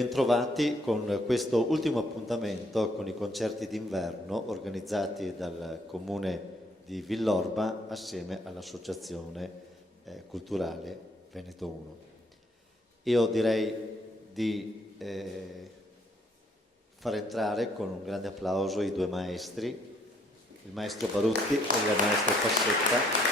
Bentrovati con questo ultimo appuntamento con i concerti d'inverno organizzati dal Comune di Villorba assieme all'Associazione Culturale Veneto 1. Io direi di far entrare con un grande applauso i due maestri, il maestro Barutti e la maestra Passetta.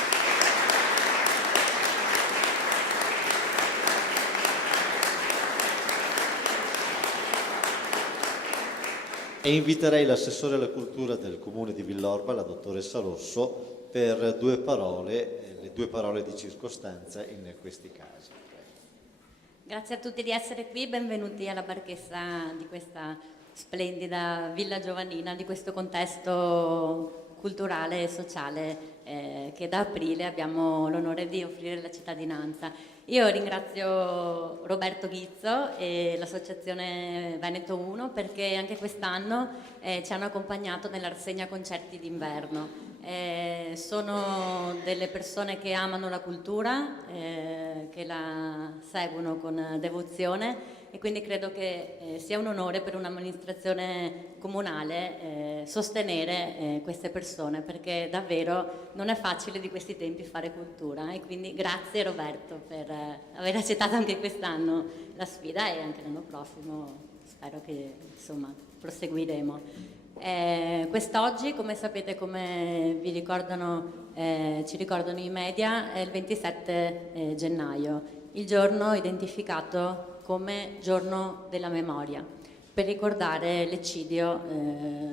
E inviterei l'assessore alla cultura del Comune di Villorba, la dottoressa Rosso, per le due parole di circostanza in questi casi. Grazie a tutti di essere qui, benvenuti alla barchessa di questa splendida Villa Giovannina, di questo contesto culturale e sociale che da aprile abbiamo l'onore di offrire alla cittadinanza. Io ringrazio Roberto Ghizzo e l'Associazione Veneto 1 perché anche quest'anno ci hanno accompagnato nella rassegna concerti d'inverno. Sono delle persone che amano la cultura, che la seguono con devozione e quindi credo che sia un onore per un'amministrazione comunale sostenere queste persone, perché davvero non è facile di questi tempi fare cultura, e quindi grazie Roberto per aver accettato anche quest'anno la sfida e anche l'anno prossimo spero che insomma proseguiremo. Quest'oggi, come sapete, come vi ricordano, ci ricordano i media, è il 27 gennaio, il giorno identificato come giorno della memoria, per ricordare l'eccidio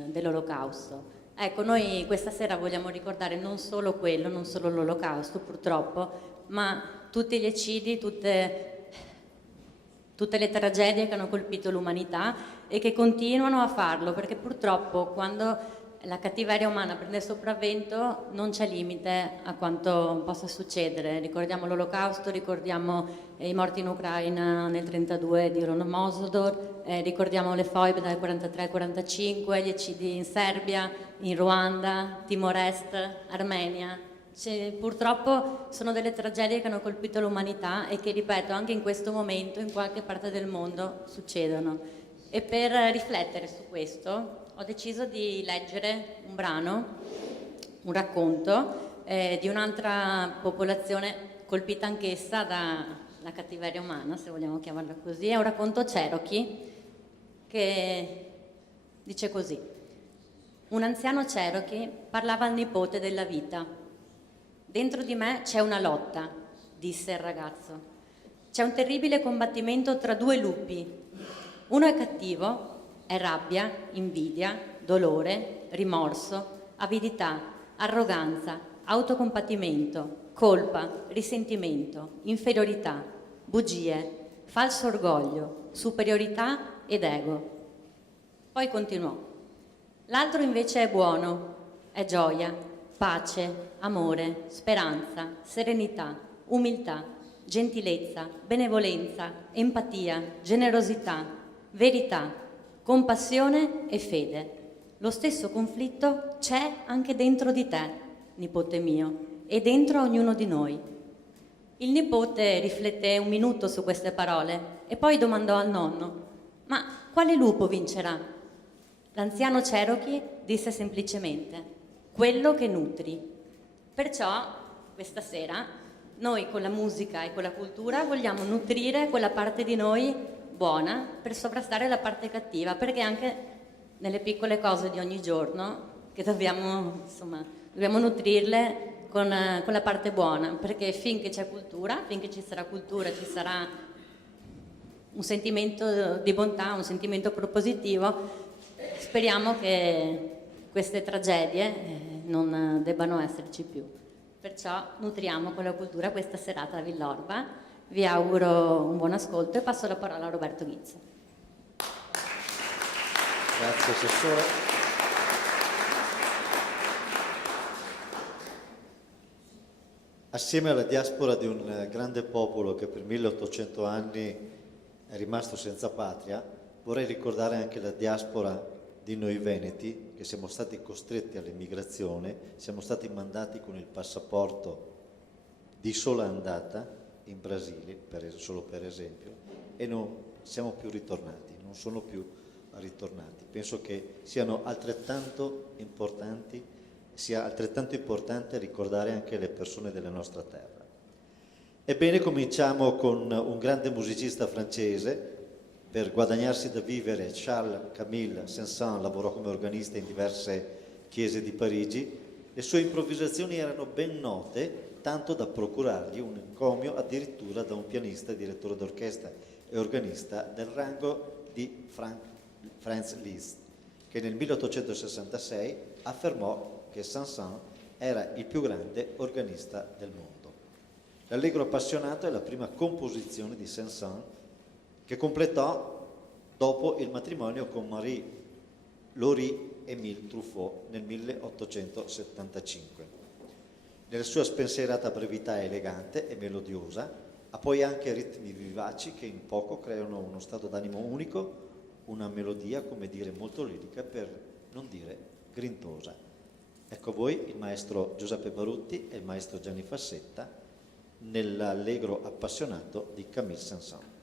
dell'Olocausto. Ecco, noi questa sera vogliamo ricordare non solo quello, non solo l'Olocausto purtroppo, ma tutti gli eccidi, tutte le tragedie che hanno colpito l'umanità e che continuano a farlo, perché purtroppo quando la cattiveria umana prende il sopravvento non c'è limite a quanto possa succedere. Ricordiamo l'Olocausto, ricordiamo i morti in Ucraina nel 1932 di Holodomor, ricordiamo le foibe dal 1943 al 1945, gli eccidi in Serbia, in Ruanda, Timor-Est, Armenia. Purtroppo sono delle tragedie che hanno colpito l'umanità e che, ripeto, anche in questo momento in qualche parte del mondo succedono. E per riflettere su questo ho deciso di leggere un brano, un racconto di un'altra popolazione colpita anch'essa dalla cattiveria umana, se vogliamo chiamarla così. È un racconto Cherokee che dice così: un anziano Cherokee parlava al nipote della vita. Dentro di me c'è una lotta, disse il ragazzo. C'è un terribile combattimento tra due lupi. Uno è cattivo, è rabbia, invidia, dolore, rimorso, avidità, arroganza, autocompatimento, colpa, risentimento, inferiorità, bugie, falso orgoglio, superiorità ed ego. Poi continuò. L'altro invece è buono, è gioia, pace, amore, speranza, serenità, umiltà, gentilezza, benevolenza, empatia, generosità, verità, compassione e fede. Lo stesso conflitto c'è anche dentro di te, nipote mio, e dentro ognuno di noi. Il nipote rifletté un minuto su queste parole e poi domandò al nonno: ma quale lupo vincerà? L'anziano Cherokee disse semplicemente: quello che nutri. Perciò questa sera noi con la musica e con la cultura vogliamo nutrire quella parte di noi buona per sovrastare la parte cattiva, perché anche nelle piccole cose di ogni giorno che dobbiamo nutrirle con la parte buona, perché finché c'è cultura, finché ci sarà cultura, ci sarà un sentimento di bontà, un sentimento propositivo. Speriamo che queste tragedie non debbano esserci più. Perciò nutriamo con la cultura questa serata a Villorba. Vi auguro un buon ascolto e passo la parola a Roberto Ghizzo. Grazie Assessore. Assieme alla diaspora di un grande popolo che per 1800 anni è rimasto senza patria, vorrei ricordare anche la diaspora di noi veneti, che siamo stati costretti all'emigrazione, siamo stati mandati con il passaporto di sola andata in Brasile, solo per esempio, e non siamo più ritornati, non sono più ritornati. Penso che siano altrettanto importanti, sia altrettanto importante ricordare anche le persone della nostra terra. Ebbene, cominciamo con un grande musicista francese. Per guadagnarsi da vivere, Charles-Camille Saint-Saëns lavorò come organista in diverse chiese di Parigi. Le sue improvvisazioni erano ben note, tanto da procurargli un encomio addirittura da un pianista, direttore d'orchestra e organista del rango di Franz Liszt, che nel 1866 affermò che Saint-Saëns era il più grande organista del mondo. L'Allegro appassionato è la prima composizione di Saint-Saëns, che completò dopo il matrimonio con Marie-Laurie-Émile Truffaut nel 1875. Nella sua spensierata brevità elegante e melodiosa, ha poi anche ritmi vivaci che in poco creano uno stato d'animo unico, una melodia, come dire, molto lirica, per non dire grintosa. Ecco a voi il maestro Giuseppe Barutti e il maestro Gianni Fassetta nell'Allegro appassionato di Camille Saint-Saëns.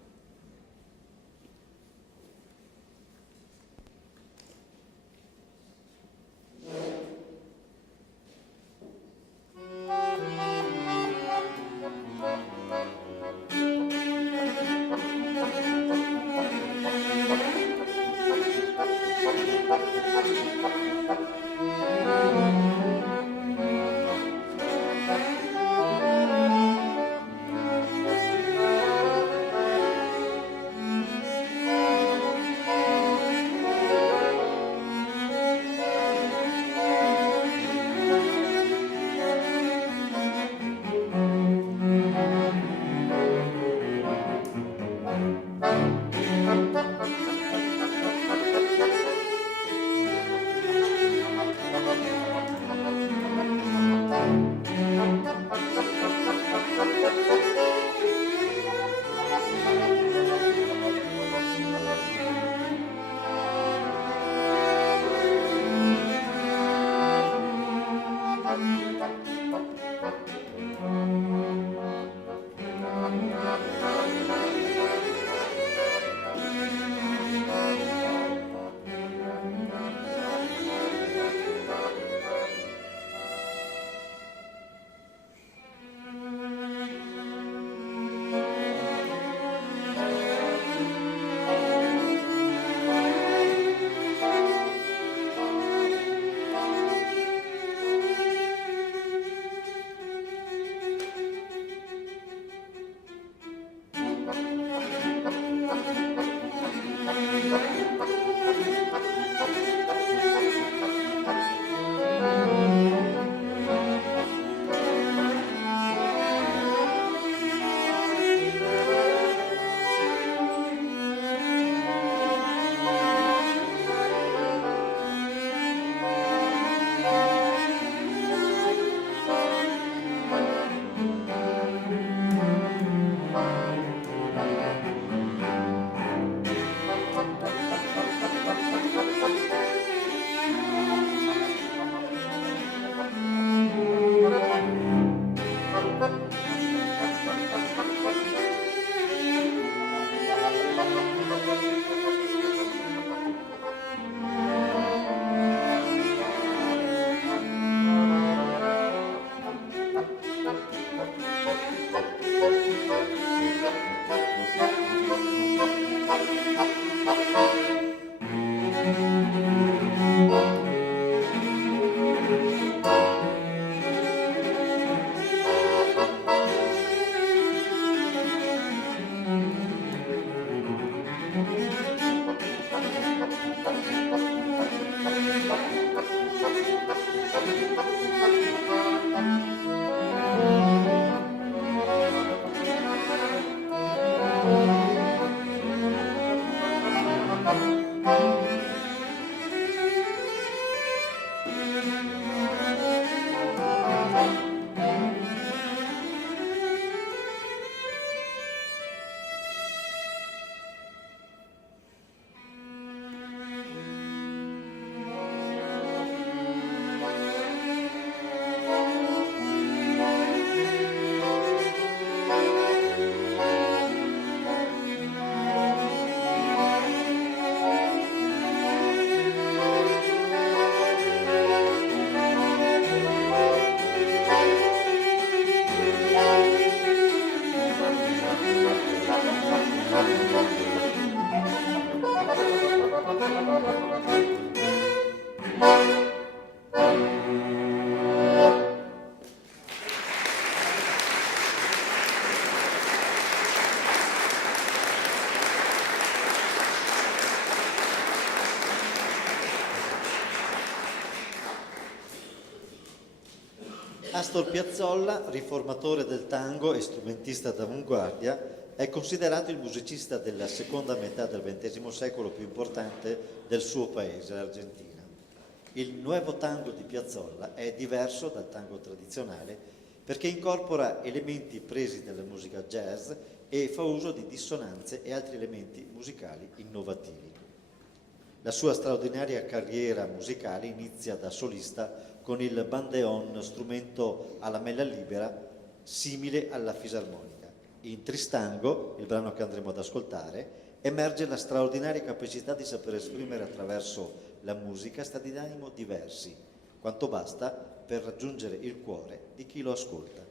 Astor Piazzolla, riformatore del tango e strumentista d'avanguardia, è considerato il musicista della seconda metà del XX secolo più importante del suo paese, l'Argentina. Il nuovo tango di Piazzolla è diverso dal tango tradizionale perché incorpora elementi presi dalla musica jazz e fa uso di dissonanze e altri elementi musicali innovativi. La sua straordinaria carriera musicale inizia da solista con il bandeon, strumento a lamella libera simile alla fisarmonica. In Tristango, il brano che andremo ad ascoltare, emerge la straordinaria capacità di saper esprimere attraverso la musica stati d'animo diversi, quanto basta per raggiungere il cuore di chi lo ascolta.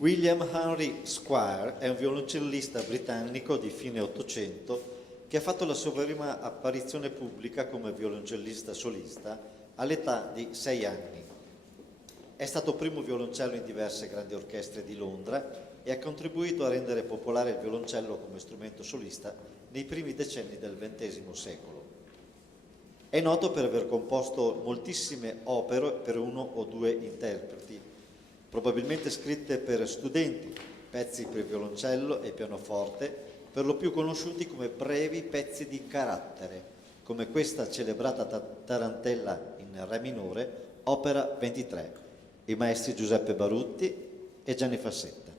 William Henry Squire è un violoncellista britannico di fine Ottocento che ha fatto la sua prima apparizione pubblica come violoncellista solista all'età di 6 anni. È stato primo violoncello in diverse grandi orchestre di Londra e ha contribuito a rendere popolare il violoncello come strumento solista nei primi decenni del XX secolo. È noto per aver composto moltissime opere per uno o due interpreti, probabilmente scritte per studenti, pezzi per violoncello e pianoforte, per lo più conosciuti come brevi pezzi di carattere, come questa celebrata tarantella in Re minore, opera 23, i maestri Giuseppe Barutti e Gianni Fassetta.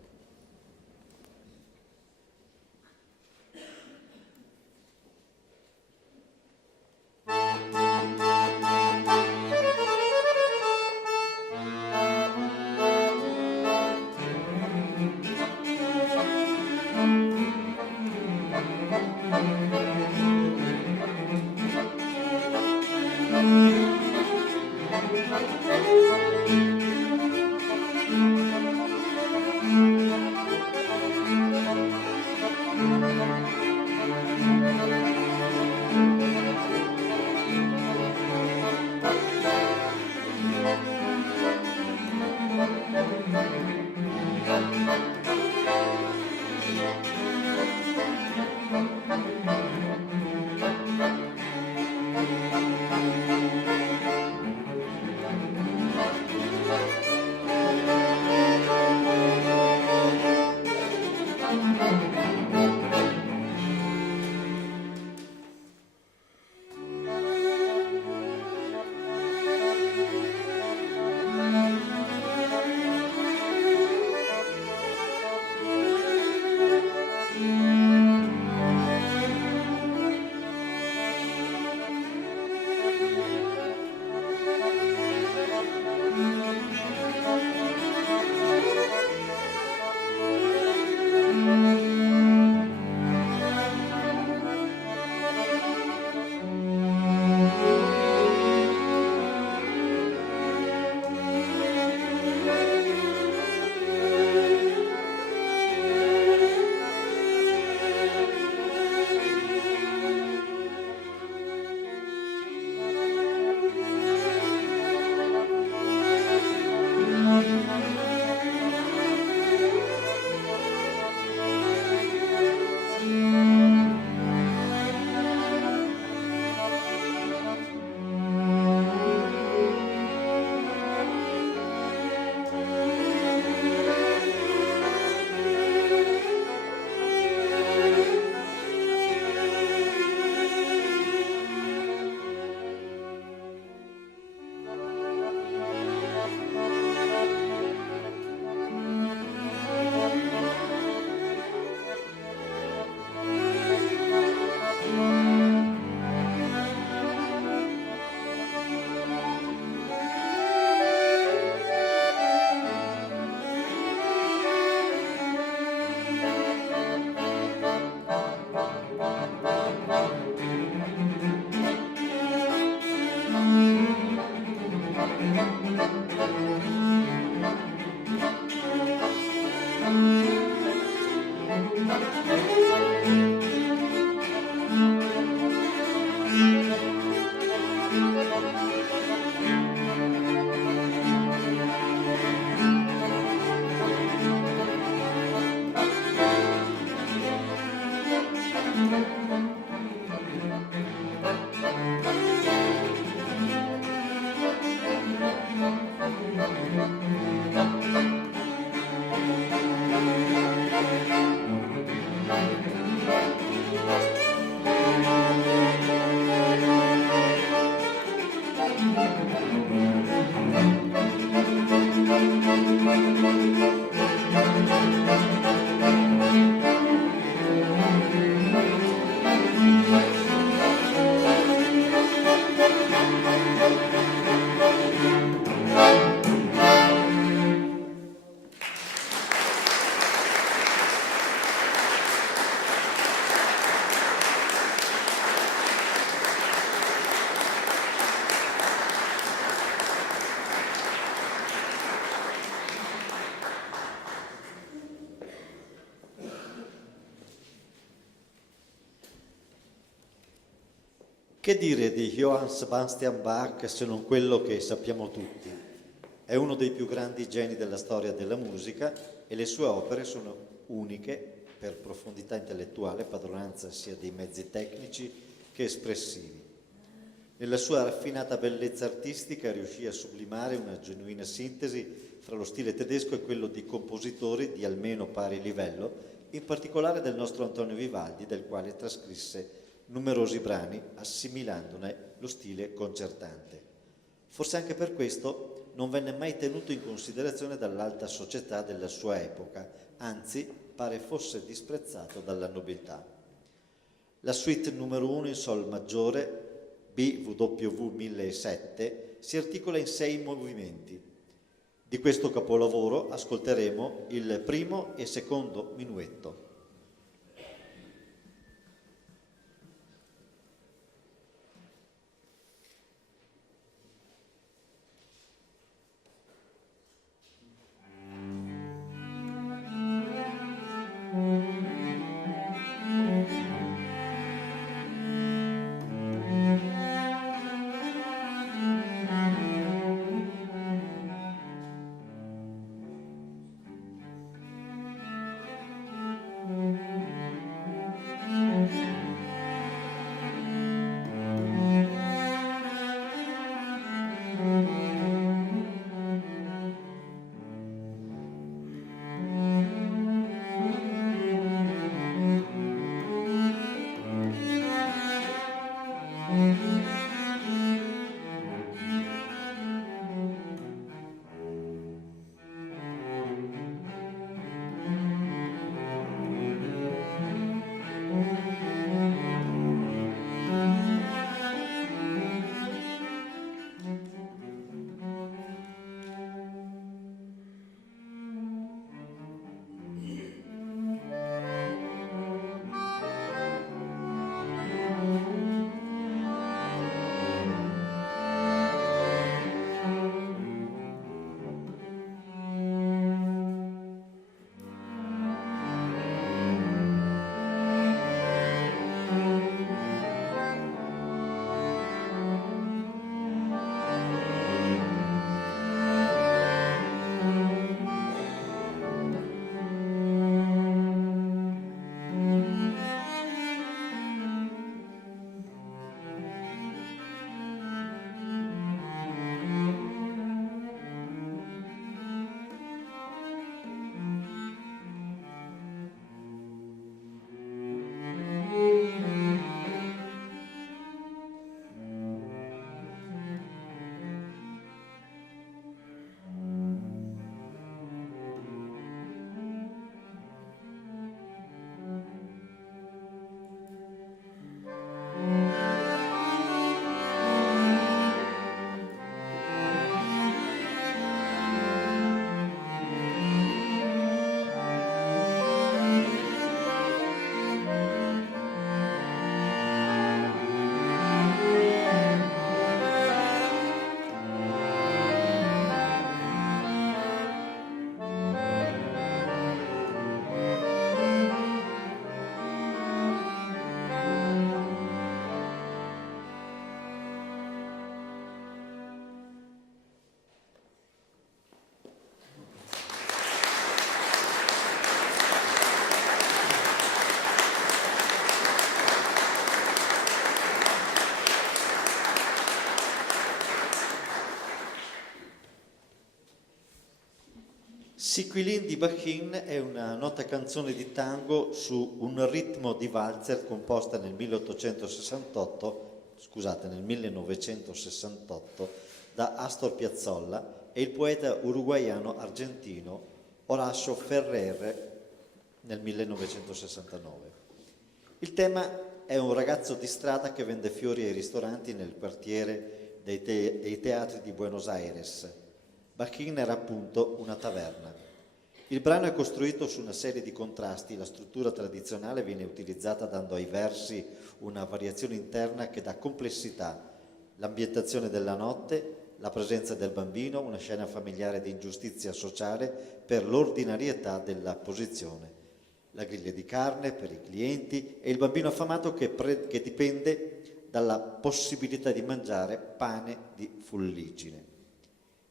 Che dire di Johann Sebastian Bach se non quello che sappiamo tutti? È uno dei più grandi geni della storia della musica e le sue opere sono uniche per profondità intellettuale, padronanza sia dei mezzi tecnici che espressivi. Nella sua raffinata bellezza artistica riuscì a sublimare una genuina sintesi fra lo stile tedesco e quello di compositori di almeno pari livello, in particolare del nostro Antonio Vivaldi, del quale trascrisse numerosi brani, assimilandone lo stile concertante. Forse anche per questo non venne mai tenuto in considerazione dall'alta società della sua epoca, anzi pare fosse disprezzato dalla nobiltà. La suite numero 1 in sol maggiore, BWV 1007, si articola in 6 movimenti. Di questo capolavoro ascolteremo il primo e secondo minuetto. Siquilin di Bachin è una nota canzone di tango su un ritmo di valzer composta nel 1968 da Astor Piazzolla e il poeta uruguaiano-argentino Horacio Ferrer nel 1969. Il tema è un ragazzo di strada che vende fiori ai ristoranti nel quartiere dei teatri di Buenos Aires. Bachin era appunto una taverna. Il brano è costruito su una serie di contrasti, la struttura tradizionale viene utilizzata dando ai versi una variazione interna che dà complessità, l'ambientazione della notte, la presenza del bambino, una scena familiare di ingiustizia sociale per l'ordinarietà della posizione, la griglia di carne per i clienti e il bambino affamato che dipende dalla possibilità di mangiare pane di fuliggine.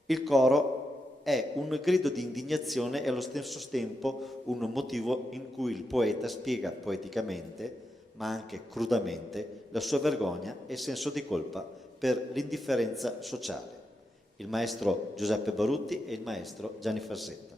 Il coro è un grido di indignazione e allo stesso tempo un motivo in cui il poeta spiega poeticamente, ma anche crudamente, la sua vergogna e il senso di colpa per l'indifferenza sociale. Il maestro Giuseppe Barutti e il maestro Gianni Fassetta.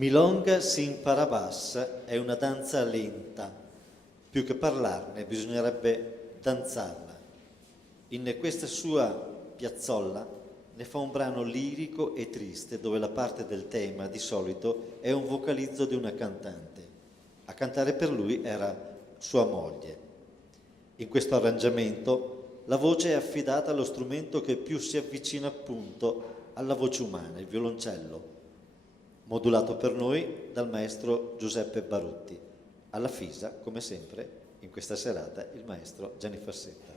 Milonga sin Parabas è una danza lenta, più che parlarne bisognerebbe danzarla. In questa sua piazzolla ne fa un brano lirico e triste dove la parte del tema di solito è un vocalizzo di una cantante. A cantare per lui era sua moglie. In questo arrangiamento la voce è affidata allo strumento che più si avvicina appunto alla voce umana, il violoncello, modulato per noi dal maestro Giuseppe Barutti. Alla Fisa, come sempre, in questa serata, il maestro Gianni Fassetta.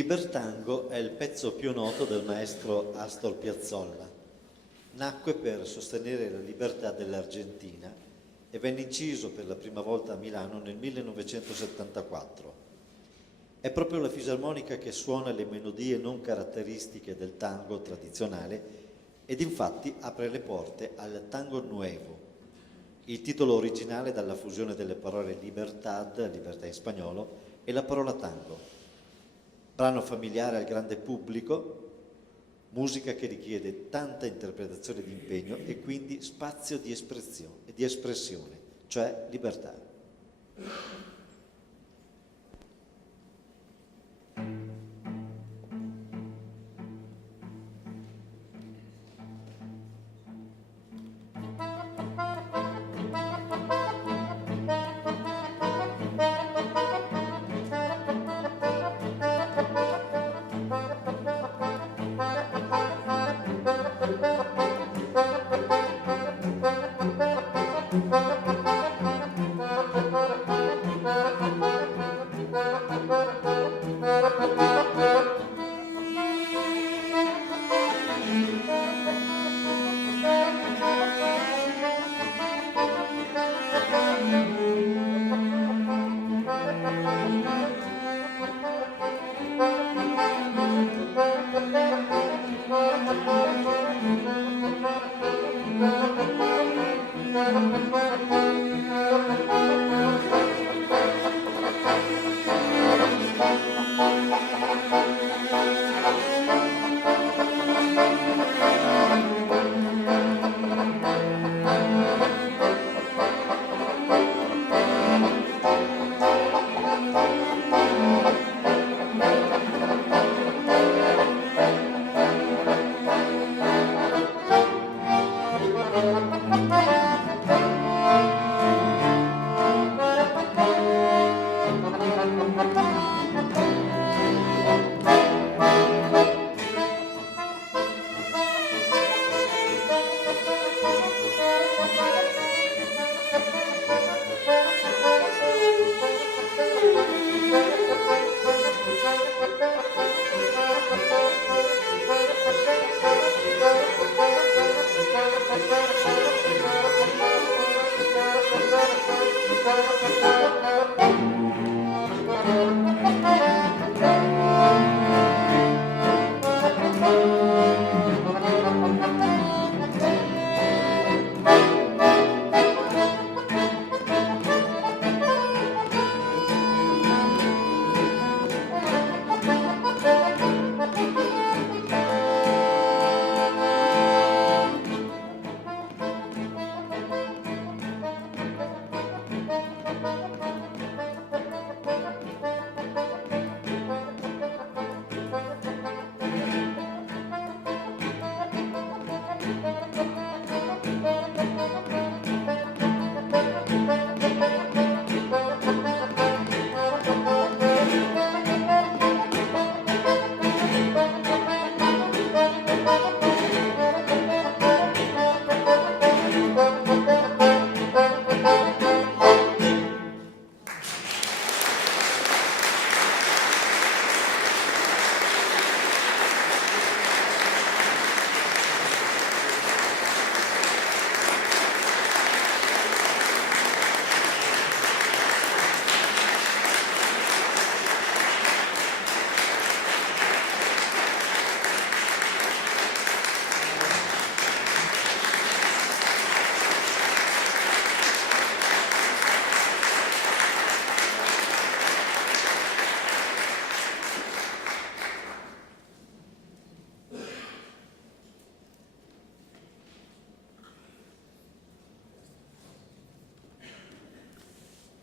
Libertango è il pezzo più noto del maestro Astor Piazzolla. Nacque per sostenere la libertà dell'Argentina e venne inciso per la prima volta a Milano nel 1974. È proprio la fisarmonica che suona le melodie non caratteristiche del tango tradizionale ed infatti apre le porte al Tango Nuevo, il titolo originale dalla fusione delle parole libertad, libertà in spagnolo, e la parola tango. Brano familiare al grande pubblico, musica che richiede tanta interpretazione di impegno e quindi spazio di espressione, cioè libertà.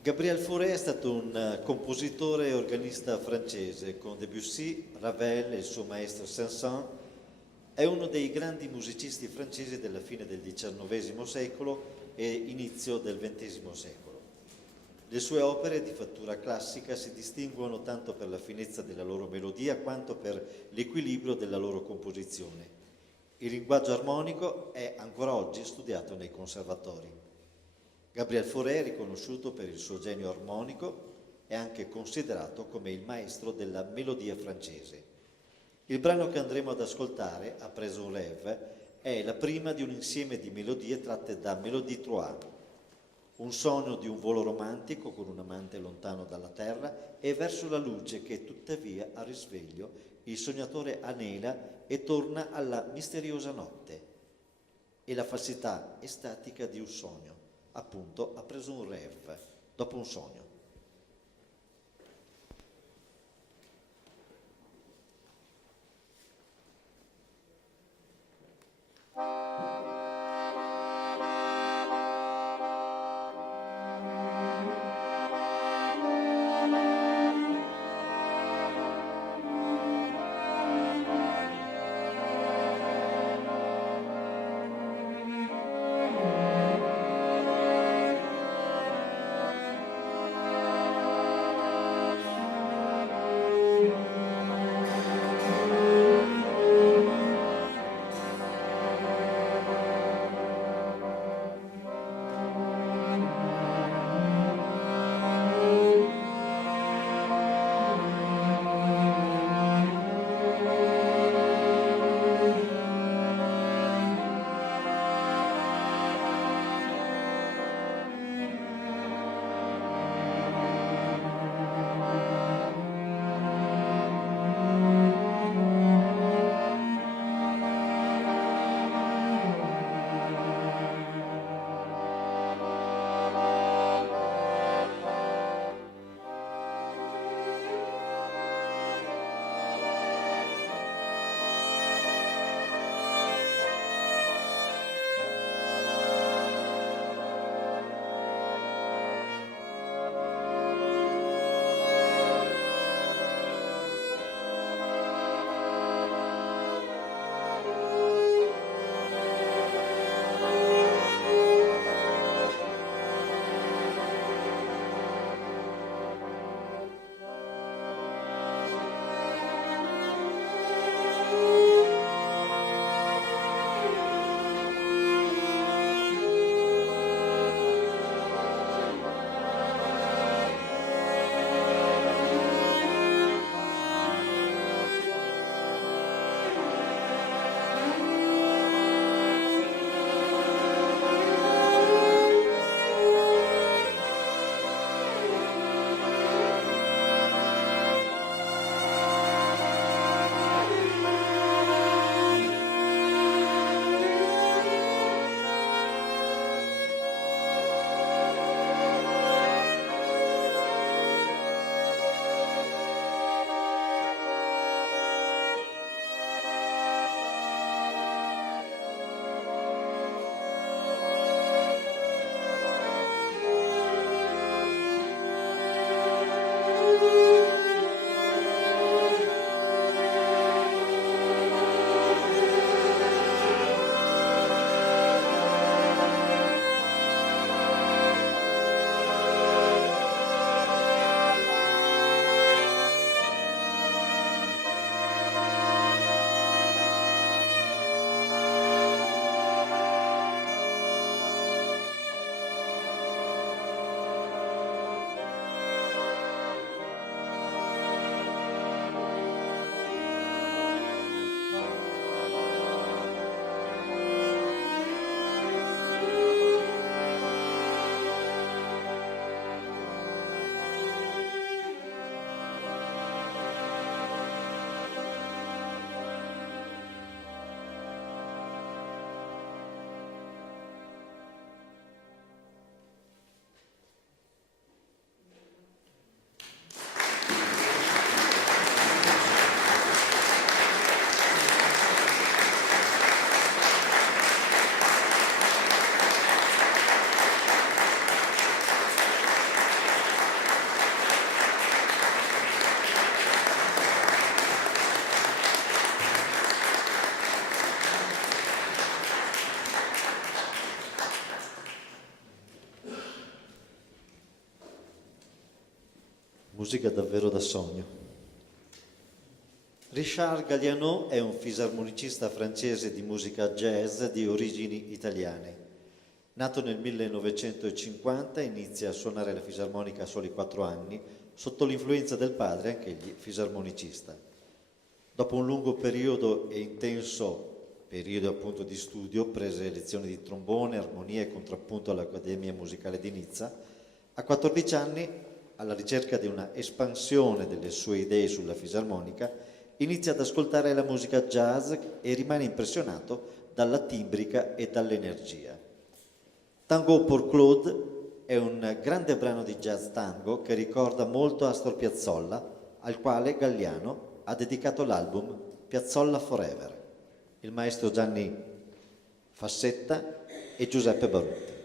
Gabriel Fauré è stato un compositore e organista francese. Con Debussy, Ravel e il suo maestro Saint-Saëns è uno dei grandi musicisti francesi della fine del XIX secolo e inizio del XX secolo. Le sue opere di fattura classica si distinguono tanto per la finezza della loro melodia quanto per l'equilibrio della loro composizione. Il linguaggio armonico è ancora oggi studiato nei conservatori. Gabriel Fauré è riconosciuto per il suo genio armonico, è anche considerato come il maestro della melodia francese. Il brano che andremo ad ascoltare, A preso un rêve, è la prima di un insieme di melodie tratte da Mélodie Trois, un sogno di un volo romantico con un amante lontano dalla terra e verso la luce che tuttavia a risveglio il sognatore anela e torna alla misteriosa notte e la falsità estatica di un sogno, appunto ha preso un rêve, dopo un sogno. Musica davvero da sogno. Richard Galliano è un fisarmonicista francese di musica jazz di origini italiane. Nato nel 1950, inizia a suonare la fisarmonica a soli 4 anni, sotto l'influenza del padre, anch'egli fisarmonicista. Dopo un lungo periodo e intenso periodo appunto di studio, prese lezioni di trombone, armonia e contrappunto all'Accademia Musicale di Nizza. A 14 anni, alla ricerca di una espansione delle sue idee sulla fisarmonica, inizia ad ascoltare la musica jazz e rimane impressionato dalla timbrica e dall'energia. Tango pour Claude è un grande brano di jazz tango che ricorda molto Astor Piazzolla, al quale Galliano ha dedicato l'album Piazzolla Forever. Il maestro Gianni Fassetta e Giuseppe Barutti.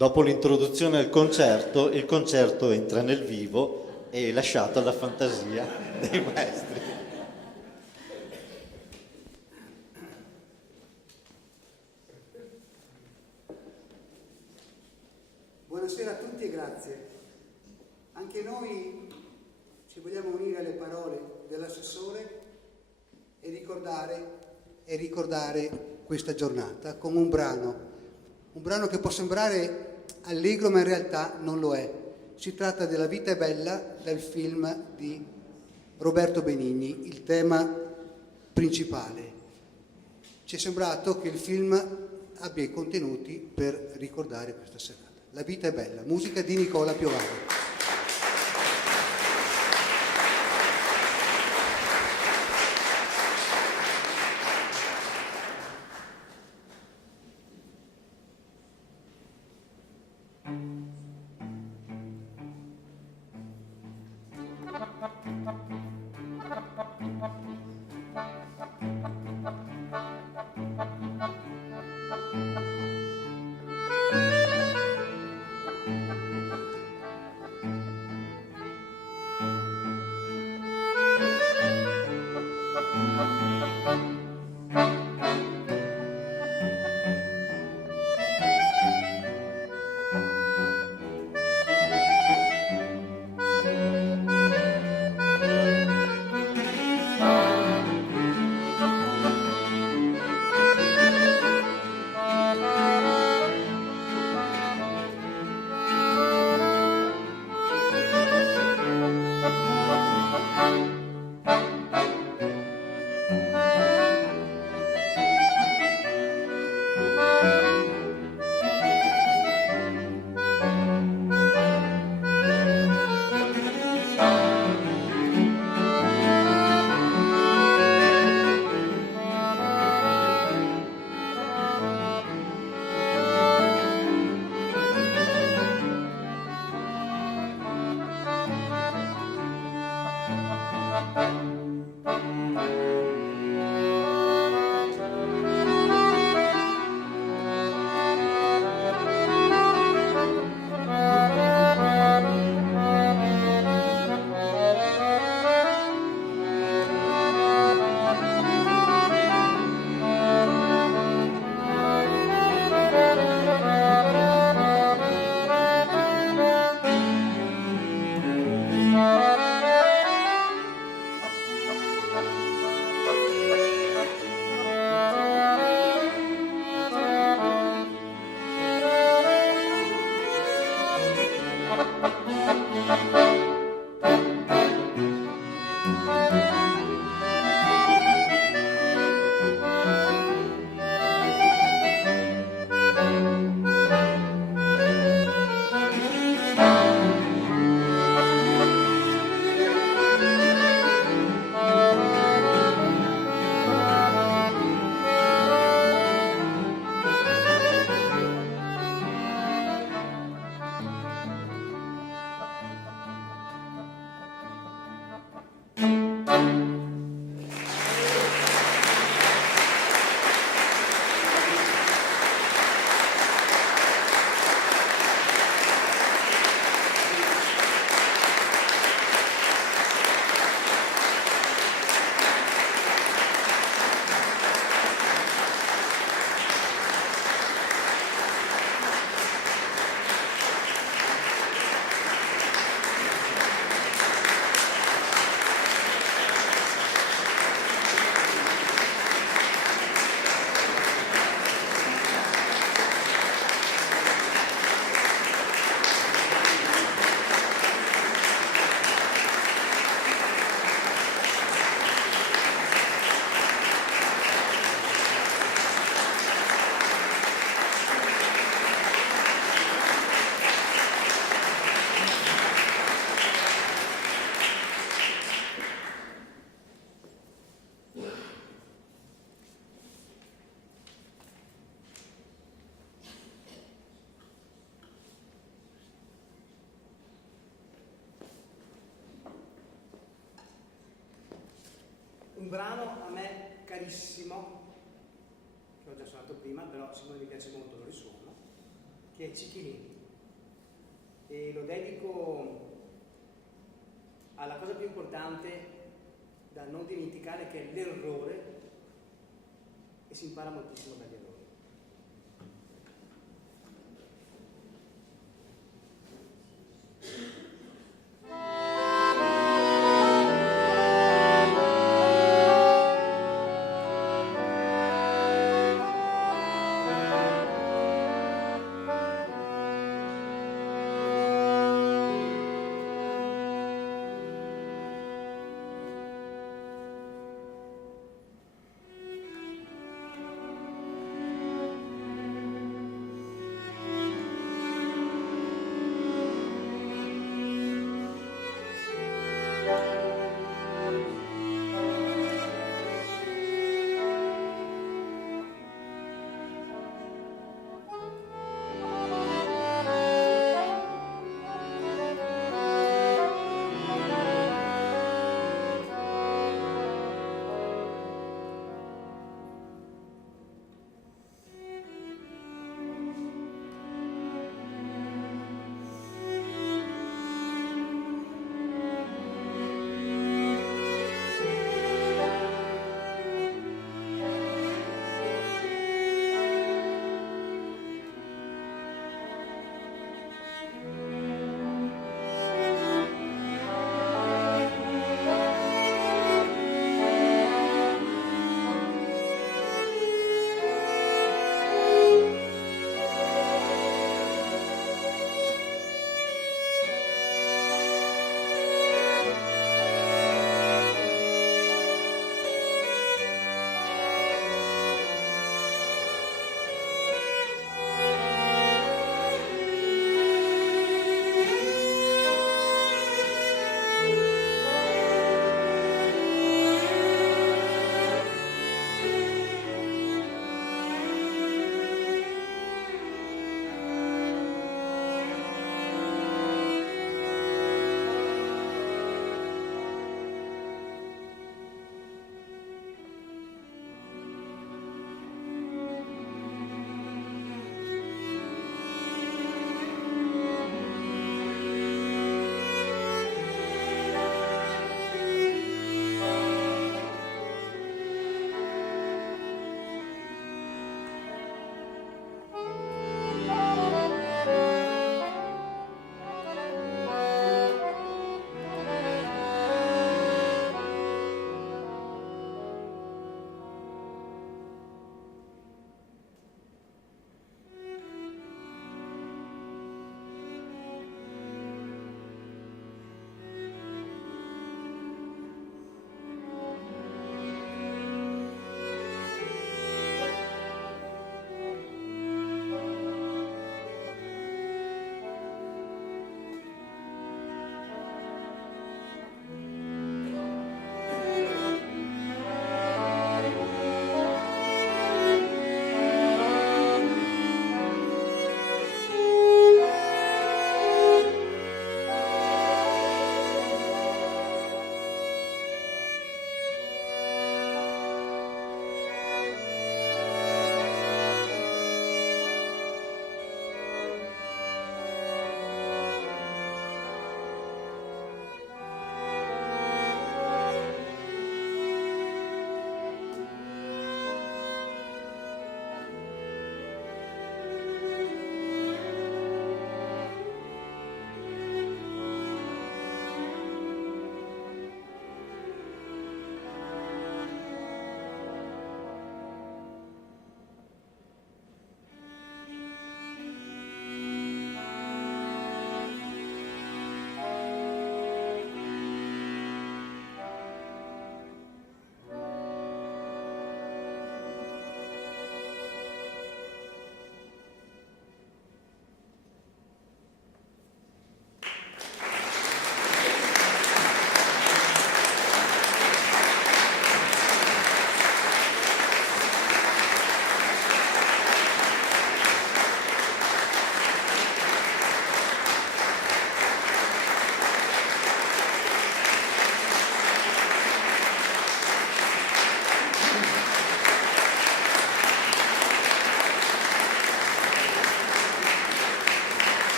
Dopo l'introduzione al concerto, il concerto entra nel vivo e è lasciato alla fantasia dei maestri. Buonasera a tutti e grazie. Anche noi ci vogliamo unire alle parole dell'assessore e ricordare questa giornata con un brano che può sembrare allegro ma in realtà non lo è. Si tratta della Vita è bella, dal film di Roberto Benigni, il tema principale. Ci è sembrato che il film abbia i contenuti per ricordare questa serata. La vita è bella, musica di Nicola Piovani. Un brano a me carissimo, che ho già suonato prima, però siccome mi piace molto lo risuono, che è Cicchini, e lo dedico alla cosa più importante da non dimenticare, che è l'errore, e si impara moltissimo dagli errori.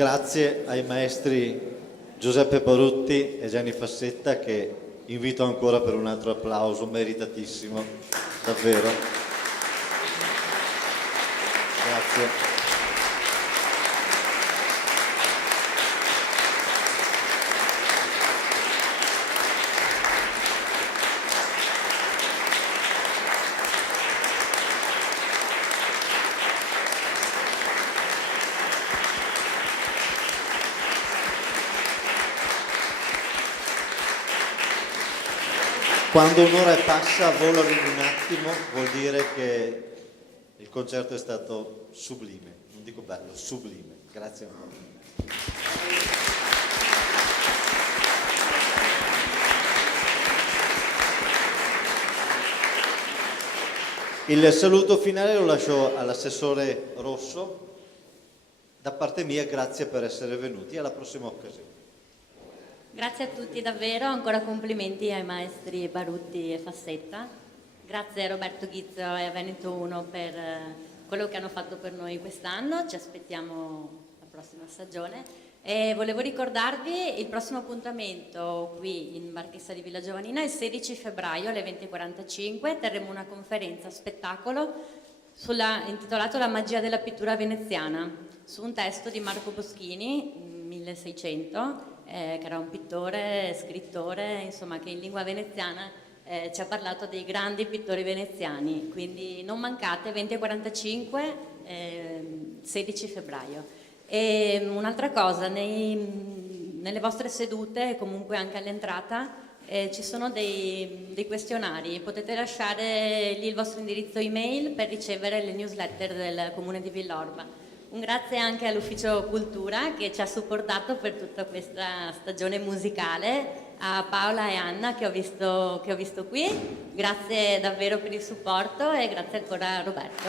grazie ai maestri Giuseppe Barutti e Gianni Fassetta, che invito ancora per un altro applauso meritatissimo, davvero. Grazie. Quando un'ora passa, volano in un attimo, vuol dire che il concerto è stato sublime, non dico bello, sublime. Grazie ancora. Il saluto finale lo lascio all'assessore Rosso. Da parte mia, grazie per essere venuti, alla prossima occasione. Grazie a tutti davvero, ancora complimenti ai maestri Barutti e Fassetta. Grazie a Roberto Ghizzo e a Veneto 1 per quello che hanno fatto per noi quest'anno, ci aspettiamo la prossima stagione. E volevo ricordarvi il prossimo appuntamento qui in Marchesa di Villa Giovanina, il 16 febbraio alle 20:45, terremo una conferenza spettacolo intitolato La magia della pittura veneziana, su un testo di Marco Boschini, 1600, che era un pittore, scrittore, insomma, che in lingua veneziana ci ha parlato dei grandi pittori veneziani. Quindi non mancate, 20:45, 16 febbraio. E un'altra cosa, nelle vostre sedute, comunque anche all'entrata, ci sono dei questionari. Potete lasciare lì il vostro indirizzo email per ricevere le newsletter del Comune di Villorba. Un grazie anche all'Ufficio Cultura che ci ha supportato per tutta questa stagione musicale, a Paola e Anna che ho visto qui. Grazie davvero per il supporto e grazie ancora a Roberto.